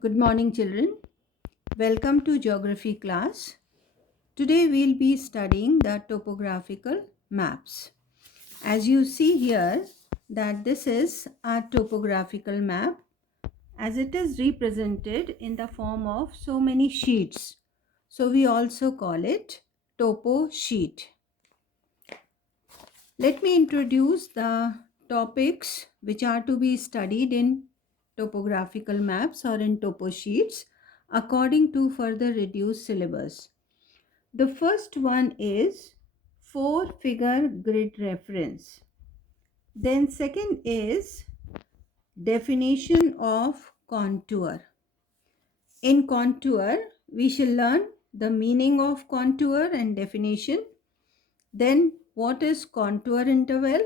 Good morning, children. Welcome to geography class. Today we'll be studying the topographical maps. As you see here, that this is a topographical map as it is represented in the form of so many sheets. So we also call it topo sheet. Let me introduce the topics which are to be studied in topographical maps or in topo sheets according to further reduced syllabus. The first one is four figure grid reference. Then second is definition of contour. In contour, we shall learn the meaning of contour and definition. Then what is contour interval?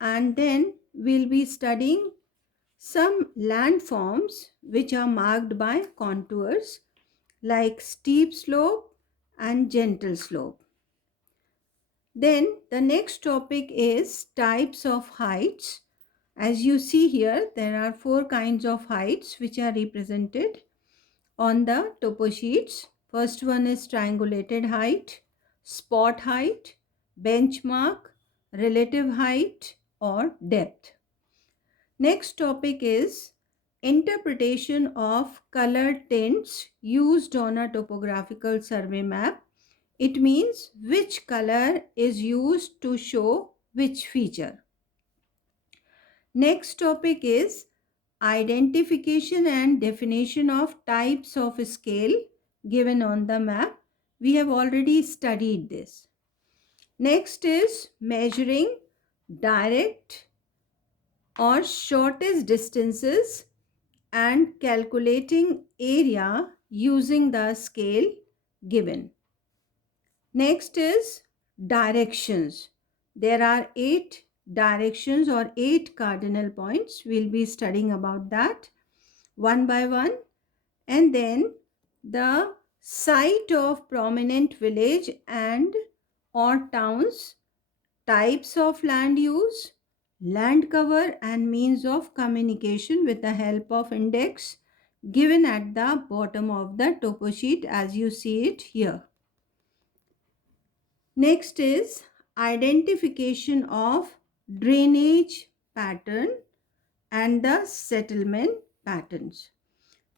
And then we'll be studying some landforms which are marked by contours like steep slope and gentle slope. Then the next topic is types of heights. As you see here, there are four kinds of heights which are represented on the topo sheets. First one is triangulated height, spot height, benchmark, relative height or depth. Next topic is interpretation of color tints used on a topographical survey map. It means which color is used to show which feature. Next topic is identification and definition of types of scale given on the map. We have already studied this. Next is measuring direct or shortest distances and calculating area using the scale given. Next is directions. There are 8 directions or 8 cardinal points. We'll be studying about that one by one. And then the site of prominent village and or towns, types of land use, land cover and means of communication with the help of index given at the bottom of the topo sheet as you see it here. Next is identification of drainage pattern and the settlement patterns.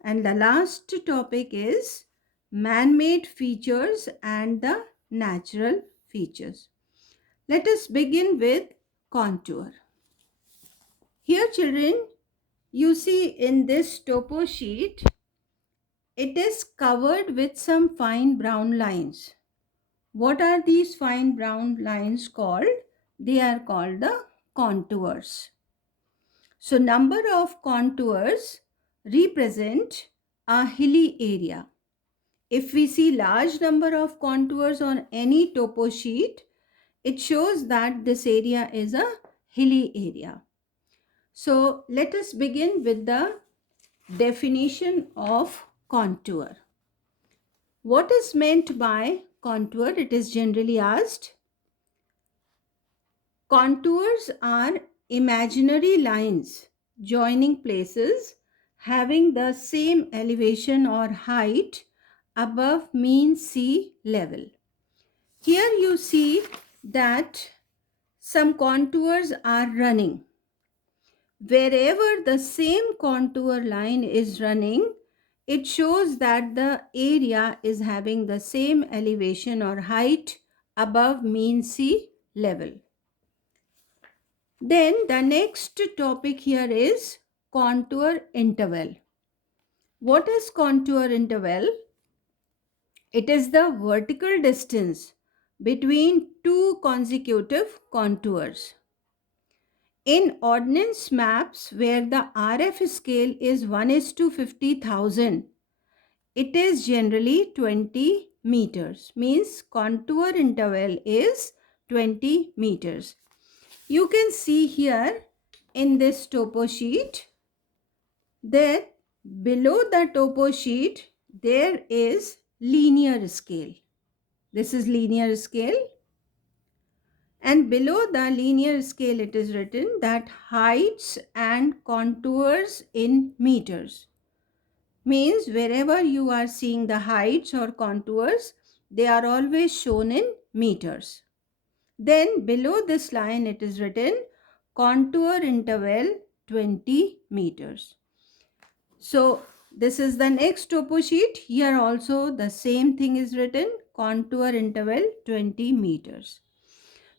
And the last topic is man-made features and the natural features. Let us begin with contour. Here children, you see in this topo sheet, it is covered with some fine brown lines. What are these fine brown lines called? They are called the contours. So number of contours represent a hilly area. If we see large number of contours on any topo sheet, it shows that this area is a hilly area. So let us begin with the definition of contour. What is meant by contour? It is generally asked. Contours are imaginary lines joining places having the same elevation or height above mean sea level. Here you see that some contours are running. Wherever the same contour line is running, it shows that the area is having the same elevation or height above mean sea level. Then the next topic here is contour interval. What is contour interval? It is the vertical distance between two consecutive contours. In ordnance maps where the RF scale is 1 is to 50,000, it is generally 20 meters. Means contour interval is 20 meters. You can see here in this topo sheet that below the topo sheet there is linear scale. This is linear scale. And below the linear scale it is written that heights and contours in meters. means wherever you are seeing the heights or contours, they are always shown in meters. Then below this line it is written contour interval 20 meters. So this is the next topo sheet. Here also the same thing is written, contour interval 20 meters.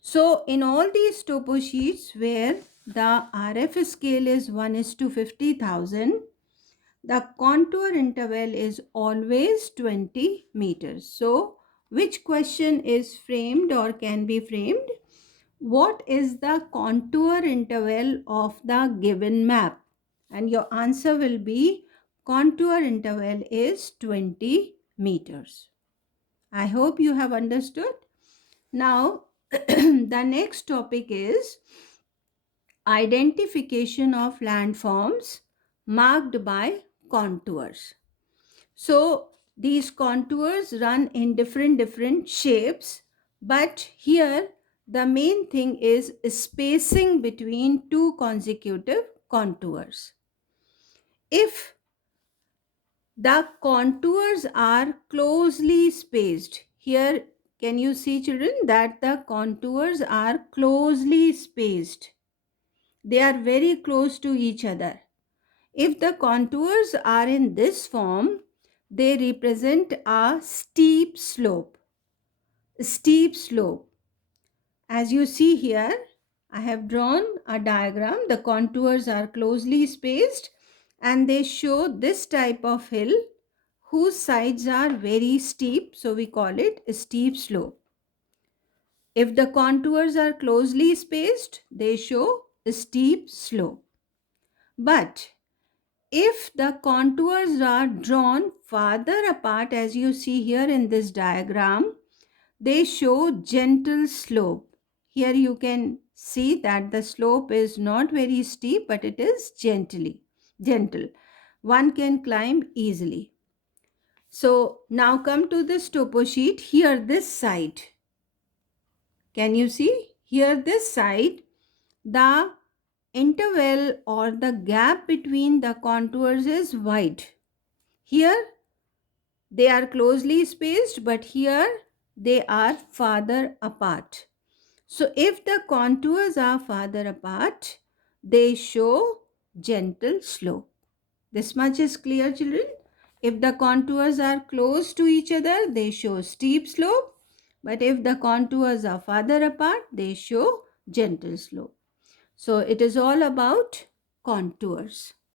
So in all these topo sheets where the RF scale is 1:50,000, the contour interval is always 20 meters. So which question is framed or can be framed? What is the contour interval of the given map? And your answer will be contour interval is 20 meters. I hope you have understood. Now, the next topic is identification of landforms marked by contours. So, these contours run in different shapes, but here the main thing is spacing between two consecutive contours. If the contours are closely spaced, here can you see children that the contours are closely spaced? They are very close to each other. If the contours are in this form, they represent a steep slope. Steep slope. As you see here, I have drawn a diagram. The contours are closely spaced and they show this type of hill whose sides are very steep. So we call it a steep slope. If the contours are closely spaced, they show a steep slope. But if the contours are drawn farther apart, as you see here in this diagram, they show gentle slope. Here you can see that the slope is not very steep, but it is gentle. One can climb easily. So now come to this topo sheet. Here this side. Can you see? Here this side, the interval or the gap between the contours is wide. Here they are closely spaced, but here they are farther apart. So if the contours are farther apart, they show gentle slope. This much is clear, children. If the contours are close to each other, they show steep slope. But if the contours are farther apart, they show gentle slope. So it is all about contours.